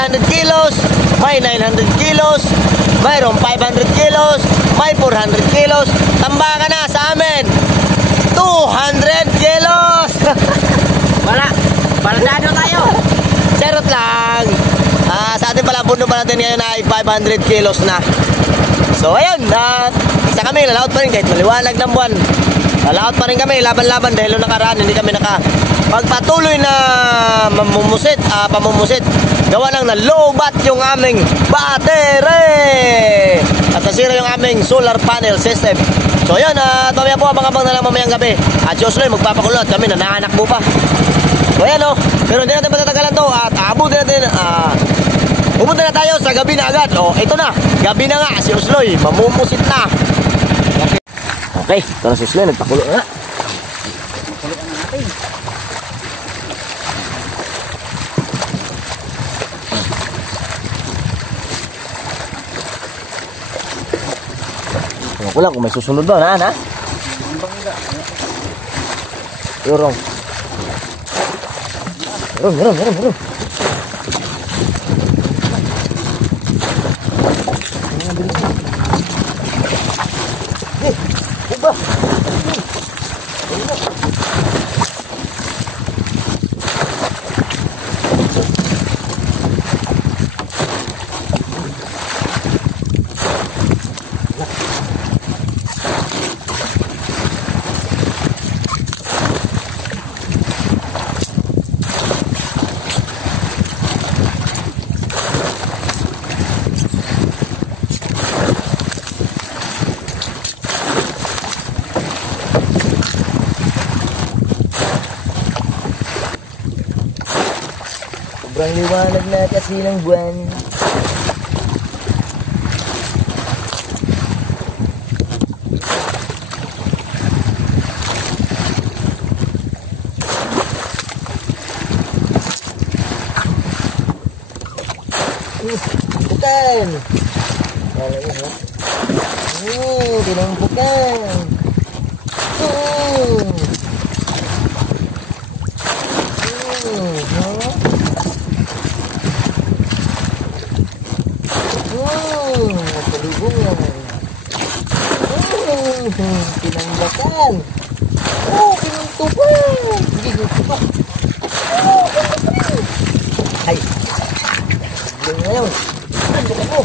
800 kilos, may 900 kilos, mayroong 500 kilos, may 400 kilos. Tambakan na sa amin, 200 kilos. Wala. Baladado tayo. Charot lang. Sa atin pala, puno pa natin ngayon ay 500 kilos na. So ayun, isa kami, lalaot pa rin kahit maliwanag ng buwan. Lalaot pa rin kami, laban-laban dahil nung nakaraan hindi kami pagpatuloy na pamumusit. Gawa lang na low bat yung aming battery. At nasira yung aming solar panel system. So ayun, mamaya po abang-abang na lang mamayang gabi. At si Osloy magpapakulot kami na naanak mo pa. So ayan o, pero hindi natin matatagalan to. At abutin natin, pumunta na tayo sa gabi na agad. O, ito na, gabi na nga, si Osloy, mamumusit na. Okay, ito na si Osloy, nagpakulo na. Pakulo na natin. Tungkol ko lang kung may susunod ba, na? Yorong. Yorong. Ubah. Sobrang liwanag na kasi ng buwan. Bukan. Wala yun, ha? Tinumpukan. Pinanggakan. Pinuntupan. Sige, tupak. Ay. Sige ngayon. Ano ako?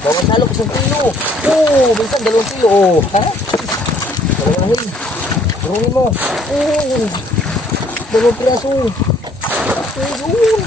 Bawang salo ko 1 kilo. Minsan 2 kilo. Ha? Dalawahin. Turungin mo. 2 piraso. Yun.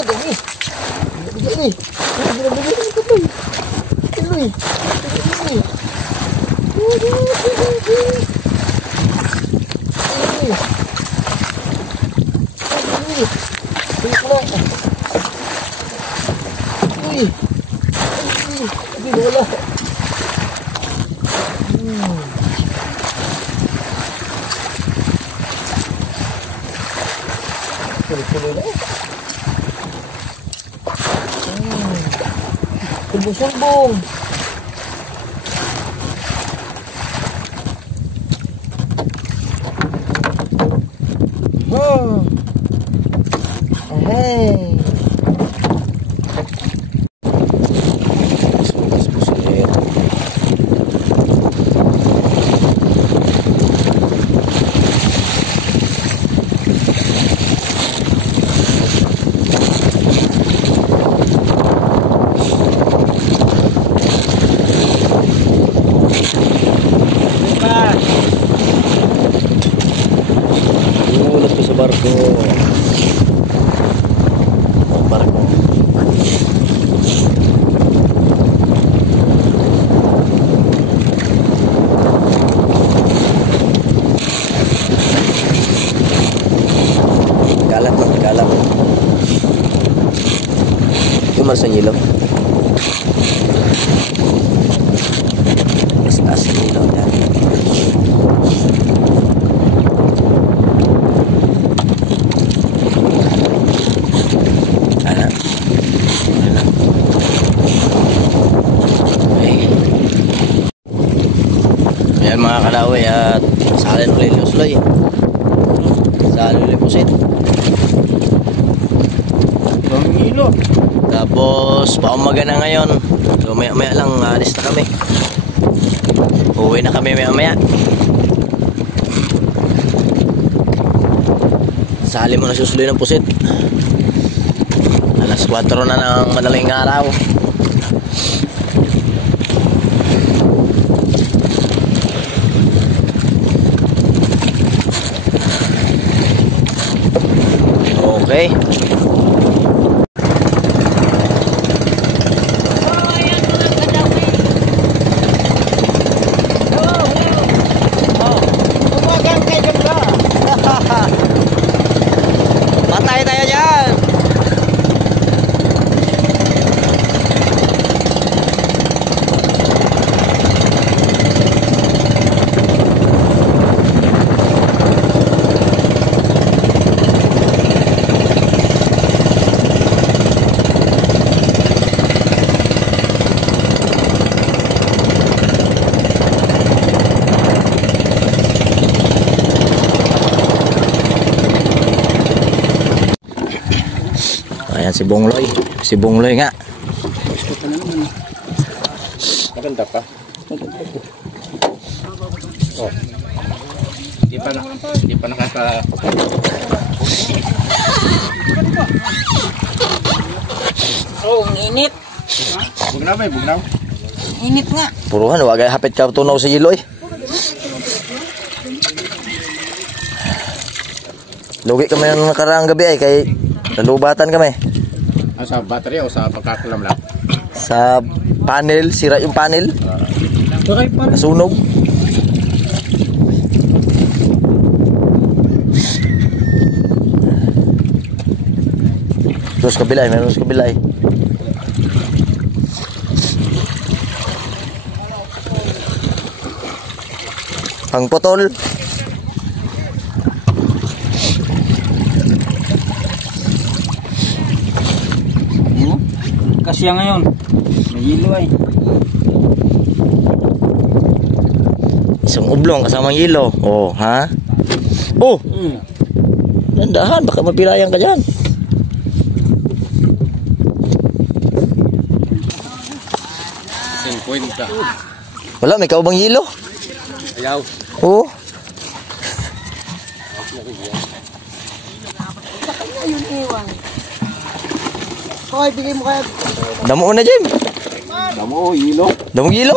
Dami. Bigyan ni. Bigyan ni kapal. Tuloy. Wala. Tuloy na. Sumbong-sumbong. Hey. naman sa ilaw. Mas taas ang ilaw niya. Ayan mga kalaway at salin ulit Usloy. Salin ulit pusit. Tapos paumaga na ngayon. So maya maya lang alis na kami. Uwi na kami maya maya. Sali mo na si Usloy ng pusit. Alas 4 na ng madaling araw. Okay. Patay tayo dyan. Ayan si Bongloy. Si Bongloy nga. Maganda pa. Oh. Hindi pa nakaka... Oh, ang init. Bugnaw ba? Bugnaw? Init nga. Puruhan, wag ay hapit ka tunaw sa ilo eh. Lugi kami ng nakaraang gabi ay kay nalubatan kami. Sa battery o sa pagkakalam lang? Sa panel, sira yung panel. Nasunog. Terus kabilay, meron sa kabilay. Ang potol. Kasya ngayon. May yelo ay. Isang ublong kasamang yelo. Oh, ha? Oh! Dandahan, baka mapilayan ka dyan. Wala, may kaubang yelo. Ayaw. Oh. Hoy, bigay mo kaya. Damo na, Jim. Damo, hilo. Damong yelo.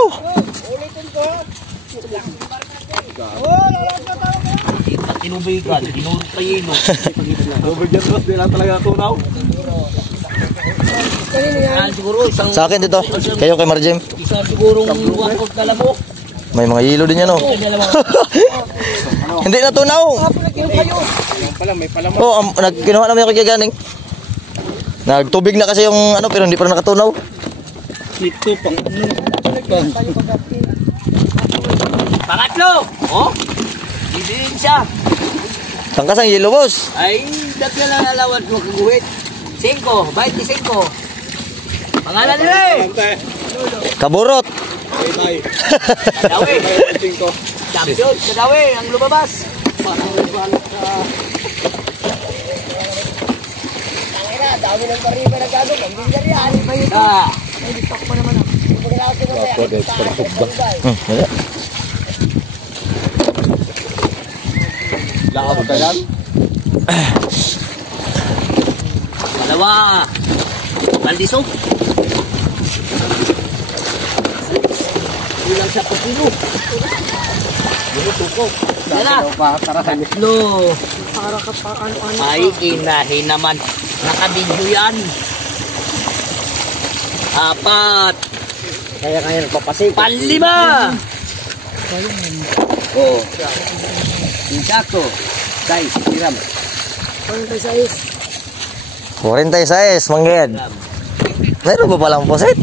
Tinubigan, tinurot pa yelo. Double jet roast, di lang talaga tunaw. Siguro isang... Sa akin dito. Kayo kay Marjem. Isa sigurong walkout na labo. May mga yelo din yan, oh. Hindi na tunaw. May palamang. Oh, kinuha namin yung kagaganing. Nagtubig na kasi yung ano, pero hindi pa nakatunaw. Ito pang... Pangatlo! Oh! Idiin siya. Tangkas ang yelo, boss. Ay, dati lang alawad mo kaguhit. 5, 25. Pangalan nila eh. Kaburot. Kadawi. Champion, Kadawi, ang lumabas. Dami ng pariba na gagawin. Ang binggar yan. Ay, dito ko pa naman. Lakab ka yan? Dalawa. Kaldiso. Ilang siya po kilo. Dito tuko. Dala. Tatlo. Para ka pa ano-ano. Ay, inahin naman. Nakabidyo yan. 4. Kaya nagpapasik. 5. Oh. Insakto. 6 gram. 46, manggid. Meron ba palang pusit?